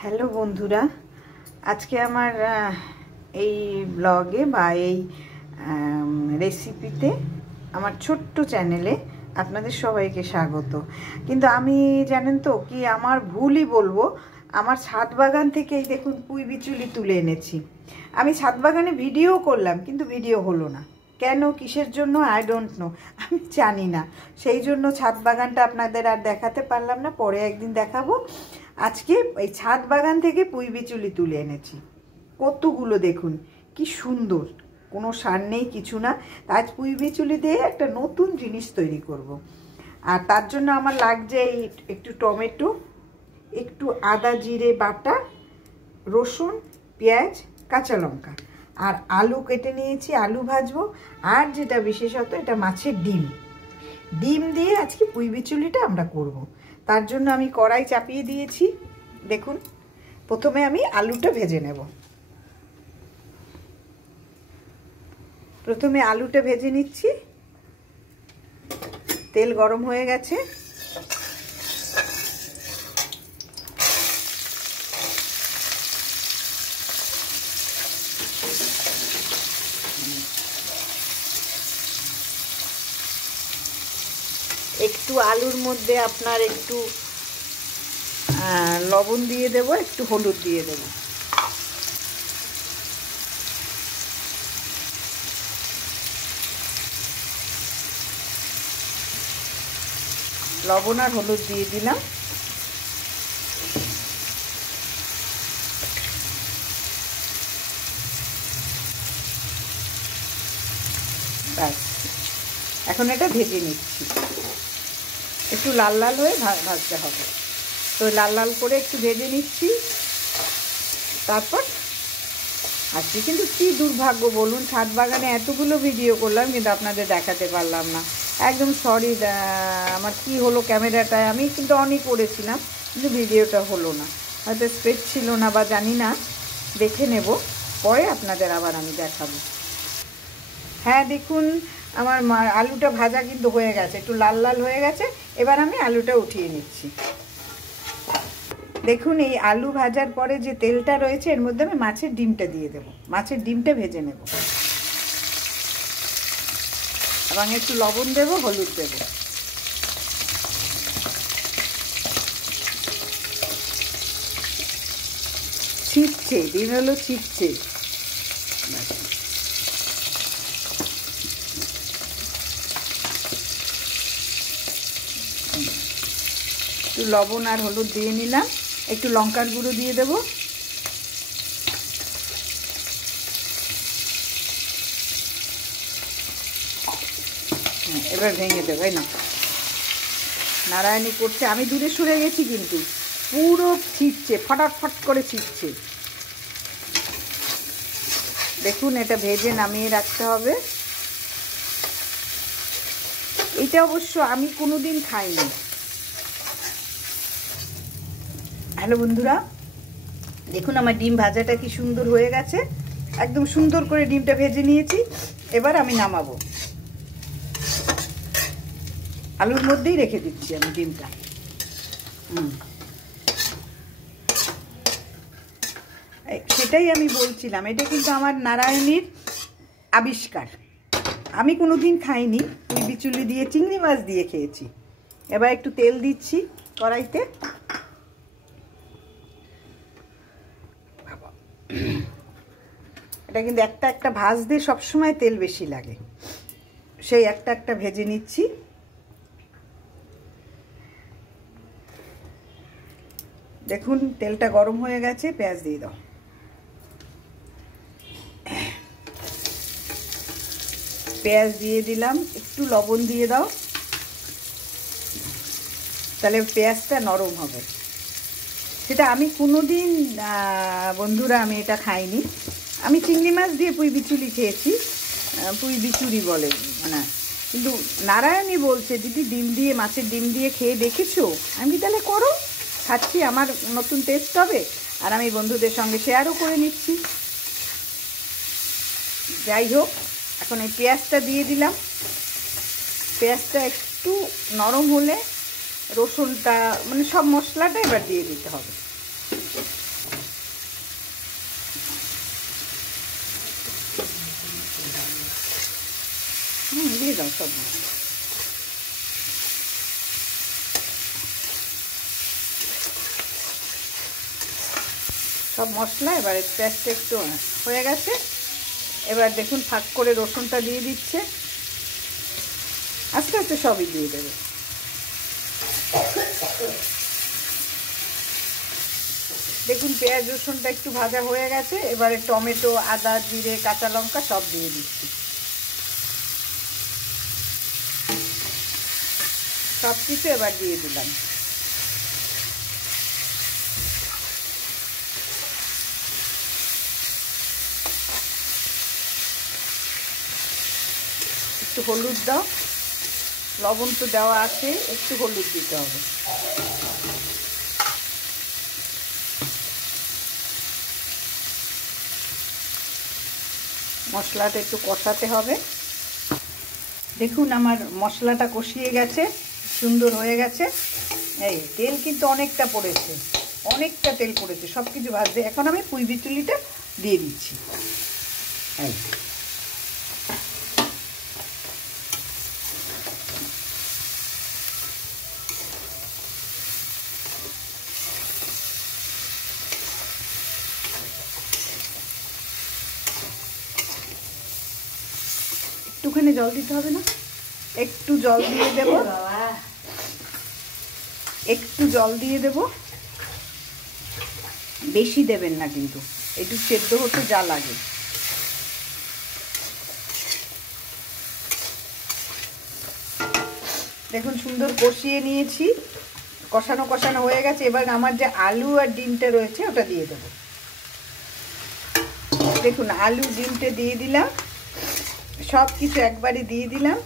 Hello বন্ধুরা, আজকে আমার এই ব্লগে বা এই রেসিপিতে আমার ছোট্ট চ্যানেলে আপনাদের সবাইকে স্বাগত। কিন্তু আমি জানেন তো কি, আমার ভুলই বলবো, আমার ছাদ বাগান থেকে এই দেখুন পুঁই বিচুলি তুলে এনেছি। আমি ছাদ বাগানে ভিডিও করলাম কিন্তু ভিডিও হলো না। কেন, কিসের জন্য, আই ডোন্ট নো, আমি জানি না। সেই জন্য ছাদ বাগানটা আপনাদের আর দেখাতে পারলাম না, পরে একদিন দেখাবো। আজকে এই ছাদ বাগান থেকে পুঁই বিচুলি তুলে এনেছি কতগুলো, দেখুন কি সুন্দর, কোনো সার নেই, কিছু না। আজ পুঁই বিচুলি দিয়ে একটা নতুন জিনিস তৈরি করব। আর তার জন্য আমার লাগছে এই একটু টমেটো, একটু আদা জিরে বাটা, রসুন, পেঁয়াজ, কাঁচা লঙ্কা, আর আলু কেটে নিয়েছি, আলু ভাজবো। আর যেটা বিশেষত, এটা মাছের ডিম দিয়ে আজকে পুঁই বিচুলিটা আমরা করব। তার জন্য আমি কড়াই চাপিয়ে দিয়েছি। দেখুন, প্রথমে আমি আলুটা ভেজে নেব। প্রথমে আলুটা ভেজে নিচ্ছি। তেল গরম হয়ে গেছে। একটু আলুর মধ্যে আপনার একটু লবণ দিয়ে দেব, একটু হলুদ দিয়ে দেব। লবণ আর হলুদ দিয়ে দিলাম। ব্যাস, এখন এটা ভেজে নিচ্ছি। একটু লাল লাল হয়ে ভাজতে হবে, তো লাল লাল করে একটু ভেজে নিচ্ছি। তারপর আসছি। কিন্তু কী দুর্ভাগ্য বলুন, ছাদ বাগানে এতগুলো ভিডিও করলাম কিন্তু আপনাদের দেখাতে পারলাম না। একদম সরি, আমার কি হলো, ক্যামেরাটায় আমি কিন্তু অনই করেছিলাম কিন্তু ভিডিওটা হলো না, হয়তো স্পেস ছিল না বা জানি না, দেখে নেব পরে আপনাদের আবার আমি দেখাবো। হ্যাঁ দেখুন, আমার আলুটা ভাজা কিন্তু হয়ে গেছে, একটু লাল লাল হয়ে গেছে। এবার আমি আলুটা উঠিয়ে নিচ্ছি। দেখুন, এই আলু ভাজার পরে যে তেলটা রয়েছে এর মধ্যে আমি মাছের ডিমটা দিয়ে দেব। মাছের ডিমটা ভেজে নেব এবং একটু লবণ দেব, হলুদ দেব। ছিটছে, ডিম হলো ছিটছে। একটু লবণ আর হলুদ দিয়ে নিলাম, একটু লঙ্কার গুঁড়ো দিয়ে দেব। এবার ভেঙে দেবো। এই না, নারায়ণী করছে, আমি দূরে সরে গেছি কিন্তু পুরো ছিটছে, ফটাফট করে ছিটছে। দেখুন, এটা ভেজে নামিয়ে রাখতে হবে। এটা অবশ্য আমি কোনোদিন খাইনি। হ্যালো বন্ধুরা, দেখুন আমার ডিম ভাজাটা কি সুন্দর হয়ে গেছে। একদম সুন্দর করে ডিমটা ভেজে নিয়েছি। এবার আমি নামাবো। আলুর মধ্যেই রেখে দিচ্ছি আমি ডিমটা। সেটাই আমি বলছিলাম, এটা কিন্তু আমার নারায়ণীর আবিষ্কার। আমি কোনোদিন খাইনি। পুঁই বিচুলি দিয়ে চিংড়ি মাছ দিয়ে খেয়েছি। এবার একটু তেল দিচ্ছি কড়াইতে। এটা কিন্তু একটা একটা ভাজতে সবসময় তেল বেশি লাগে, সেই একটা একটা ভেজে নিচ্ছি। দেখুন তেলটা গরম হয়ে গেছে, পেঁয়াজ দিয়ে দাও। পেঁয়াজ দিয়ে দিলাম, একটু লবণ দিয়ে দাও, তাহলে পেঁয়াজটা নরম হবে। সেটা আমি কোনোদিন বন্ধুরা আমি এটা খাইনি। আমি চিংড়ি মাছ দিয়ে পুঁই বিচুলি খেয়েছি, পুঁই বিচুরি বলে মানে। কিন্তু নারায়ণী বলছে, দিদি ডিম দিয়ে, মাছের ডিম দিয়ে খেয়ে দেখেছো? আমি তাহলে করো, খাচ্ছি, আমার নতুন টেস্ট হবে আর আমি বন্ধুদের সঙ্গে শেয়ারও করে নিচ্ছি। যাই হোক, এখন এই পেঁয়াজটা দিয়ে দিলাম। পেঁয়াজটা একটু নরম হলে রসুনটা, মানে সব মশলাটা এবার দিয়ে দিতে হবে। দাও সব। সব মশলা এবার পেঁয়াজটা একটু হয়ে গেছে। এবার দেখুন ফাঁক করে রসুনটা দিয়ে দিচ্ছে, আস্তে আস্তে সবই দিয়ে দেবে। দেখুন পেঁয়াজ রসুনটা একটু ভাজা হয়ে গেছে। এবারে টমেটো, আদা, জিরে, কাঁচা লঙ্কা সব দিয়ে দিচ্ছি। সব কিছু এবার দিয়ে দিলাম। একটু হলুদ দাও, লবণ তো দেওয়া আছে, একটু হলুদ দিতে হবে। মশলাটা একটু কষাতে হবে। দেখুন আমার মশলাটা কষিয়ে গেছে, সুন্দর হয়ে গেছে। এই তেল কিন্তু অনেকটা পড়েছে, অনেকটা তেল পড়েছে সব কিছু ভাজতে। এখন আমি পুঁই বিচুলিটা দিয়ে দিচ্ছি। এই একটুখানি জল দিতে হবে না? একটু জল দিয়ে দেব, একটু জল দিয়ে দেব, বেশি দেবেন না কিন্তু, একটু সেদ্ধ হতে যা লাগে। দেখুন সুন্দর কষিয়ে নিয়েছি, কষানো কষানো হয়ে গেছে। এবার আমার যে আলু আর ডিমটা রয়েছে ওটা দিয়ে দেবো। দেখুন আলু ডিমটা দিয়ে দিলাম, সব কিছু একবারে দিয়ে দিলাম।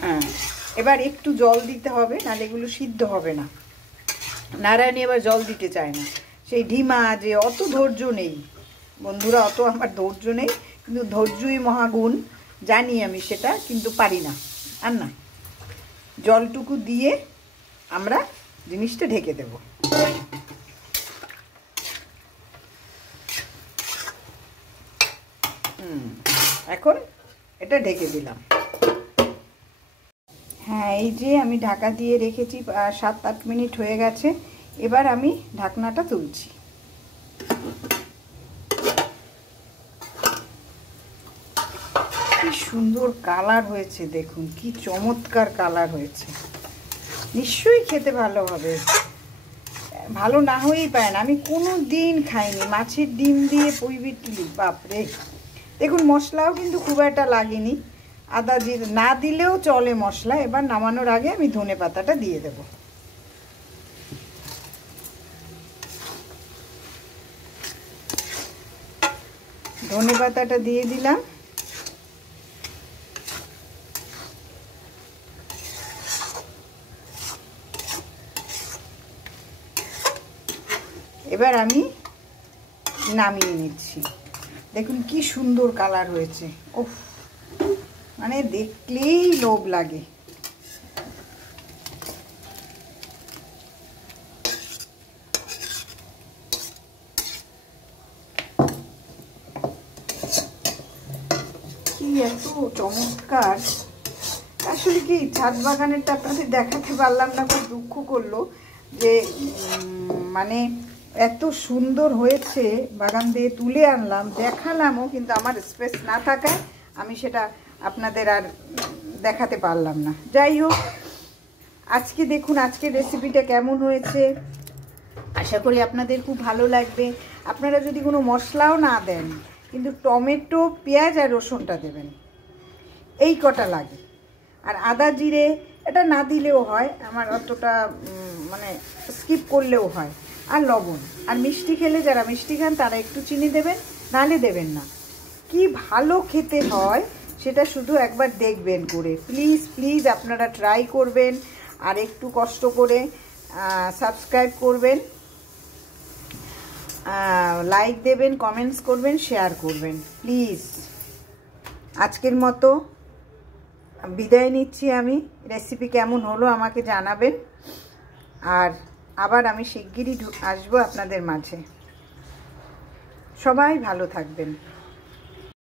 হ্যাঁ, এবার একটু জল দিতে হবে, নাহলে এগুলো সিদ্ধ হবে না। নারায়ণী এবার জল দিতে চায় না, সেই ঢিমা যে, অত ধৈর্য নেই বন্ধুরা, অত আমার ধৈর্য নেই। কিন্তু ধৈর্যই মহাগুণ, জানি আমি সেটা, কিন্তু পারি না আর না। জলটুকু দিয়ে আমরা জিনিসটা ঢেকে দেব। এখন এটা ঢেকে দিলাম। হ্যাঁ, এই যে আমি ঢাকা দিয়ে রেখেছি, 7-8 মিনিট হয়ে গেছে। এবার আমি ঢাকনাটা তুলছি। কি সুন্দর কালার হয়েছে দেখুন, কি চমৎকার কালার হয়েছে। নিশ্চয়ই খেতে ভালো হবে, ভালো না হয়েই পায় না। আমি কোনো দিন খাইনি মাছের ডিম দিয়ে পুঁই বিচুলি, বাপরে। দেখুন মশলাও কিন্তু খুব একটা লাগেনি, আদা জিরে না দিলেও চলে মশলা। এবার নামানোর আগে আমি ধনে পাতাটা দিয়ে দেব। ধনে পাতাটা দিয়ে দিলাম। এবার আমি নামিয়ে নিচ্ছি। দেখুন কি সুন্দর কালার হয়েছে, ওফ, মানে দেখলেই লোভ লাগে। কি এত চমৎকার! আসলে কি ছাদ বাগানেরটা আপনাদের দেখাতে পারলাম না, খুব দুঃখ করলো যে মানে এত সুন্দর হয়েছে। বাগান দিয়ে তুলে আনলাম, দেখালামও, কিন্তু আমার স্পেস না থাকায় আমি সেটা আপনাদের আর দেখাতে পারলাম না। যাই হোক, আজকে দেখুন আজকের রেসিপিটা কেমন হয়েছে, আশা করি আপনাদের খুব ভালো লাগবে। আপনারা যদি কোনো মশলাও না দেন, কিন্তু টমেটো, পেঁয়াজ আর রসুনটা দেবেন, এই কটা লাগে। আর আদা জিরে এটা না দিলেও হয়, আমার অতটা মানে স্কিপ করলেও হয়। আর লবণ, আর মিষ্টি খেলে যারা মিষ্টি খান তারা একটু চিনি দেবেন, নাহলে দেবেন না। কি ভালো খেতে হয় সেটা শুধু একবার দেখবেন করে। প্লিজ প্লিজ আপনারা ট্রাই করবেন, আর একটু কষ্ট করে সাবস্ক্রাইব করবেন, লাইক দেবেন, কমেন্টস করবেন, শেয়ার করবেন প্লিজ। আজকের মতো বিদায় নিচ্ছি আমি। রেসিপি কেমন হলো আমাকে জানাবেন, আর আবার আমি শিগগিরই আসবো আপনাদের মাঝে। সবাই ভালো থাকবেন।